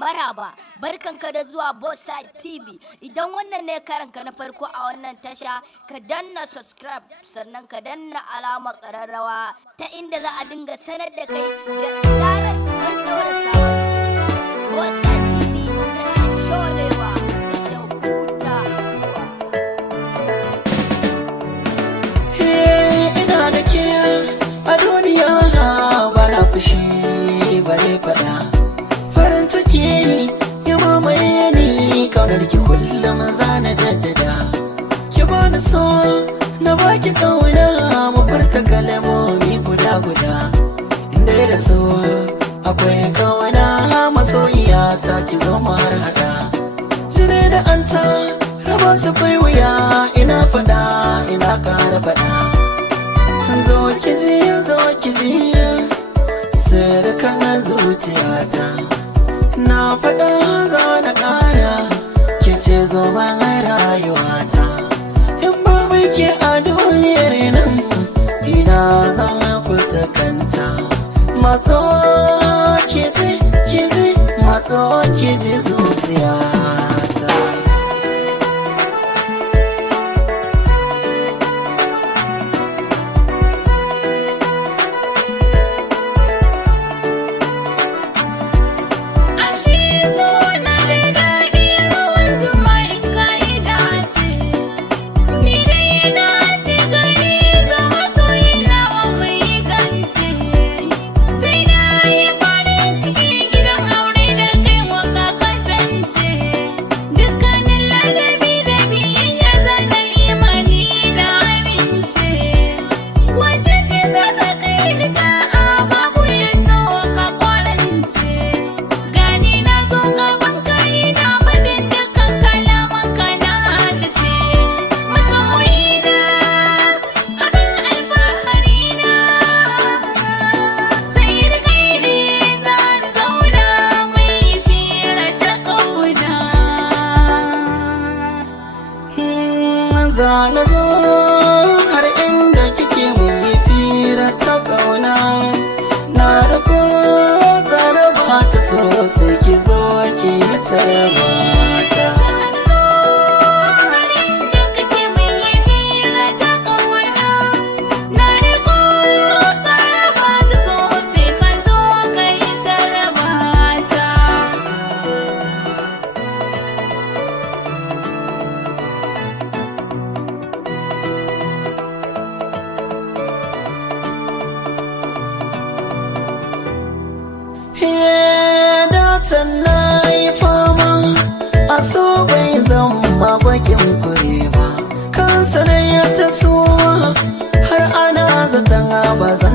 Maraba, barkanka da zuwa Bossa TV. Idan wannan ne karanka na farko a wannan tasha, ka danna subscribe sannan ka danna alamar ƙararrawa ta inda za a dinga sanar da kai da zarar mun ɗora sabon shi. Bossa TV tasha shorewa, tasha huta. Ina da ke a duniya ba na fushi ba ne faɗa. Farin ciki ya mamaye ni, kaunar ki kullum za na jaddada. Ki bani so na baki kauna, mu furta kalmomi guda inda da so akwai kauna, masoyiya ta ki zo mu har hada. Jini da anta raba su kai wuya, ina faɗa ina ƙara faɗa. Zo ki ji sirkan zuciyata, na faɗa za na ƙara, ke ce zoben rayuwata. In babu ke a duniyar nan, ina zan fuskanta. Matso ki ji matso ki ji zuciyata. Zana zo har inda kike mun yi fira ta kauna, na riko zana ba ta so sai ki zo ki tarba ta. Datan na yi fama, a so bai zama bakin kure ba. Kansa da ya taso har ana zaton ba za